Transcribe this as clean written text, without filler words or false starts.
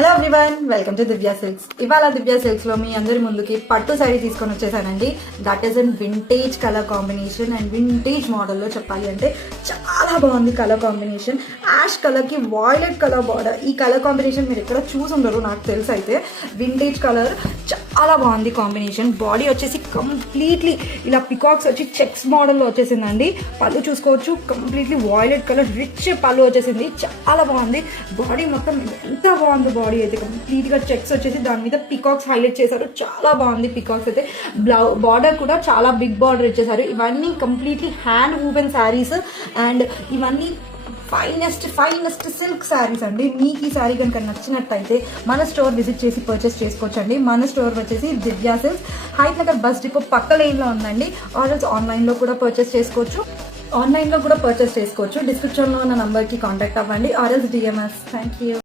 Hello everyone, welcome to Divya silks. ఇవాళ Divya silks లో మీ అందరి ముందుకి పట్టు శారీ తీసుకొని వచ్చేసానండి. That is in vintage colour combination and vintage మోడల్లో చెప్పాలి అంటే చాలా బాగుంది కలర్ కాంబినేషన్. యాష్ కలర్ కి వాయిలెట్ కలర్ బార్డర్. ఈ కలర్ కాంబినేషన్ మీరు ఎక్కడ చూసి ఉండరు నాకు తెలిసి. అయితే వింటేజ్ కలర్ చాలా బాగుంది కాంబినేషన్. బాడీ వచ్చేసి కంప్లీట్లీ ఇలా పికాక్స్ వచ్చి చెక్స్ మోడల్లో వచ్చేసిందండి. పళ్ళు చూసుకోవచ్చు, కంప్లీట్లీ వాయిలెట్ కలర్ రిచ్ పళ్ళు వచ్చేసింది. చాలా బాగుంది. బాడీ మొత్తం ఎంత బాగుంది. బాడీ అయితే కంప్లీట్గా చెక్స్ వచ్చేసి దాని మీద పికాక్స్ హైలైట్ చేశారు. చాలా బాగుంది. పికాక్స్ అయితే బార్డర్ కూడా చాలా బిగ్ బార్డర్ ఇచ్చేసారు. ఇవన్నీ completely hand woven saris and ఇవన్నీ ఫైనెస్ట్ సిల్క్ శారీస్ అండి. మీకు ఈ శారీ కనుక నచ్చినట్టయితే మన స్టోర్ విజిట్ చేసి పర్చేస్ చేసుకోవచ్చండి. మన స్టోర్ వచ్చేసి Divya silks, height Nagar bus depot పక్క లైన్లో ఉందండి. ఆర్ఎల్స్ ఆన్లైన్లో కూడా పర్చేస్ చేసుకోవచ్చు. డిస్క్రిప్షన్లో ఉన్న నంబర్కి కాంటాక్ట్ అవ్వండి. ఆర్ఎల్స్ డిఎంఎస్. Thank you.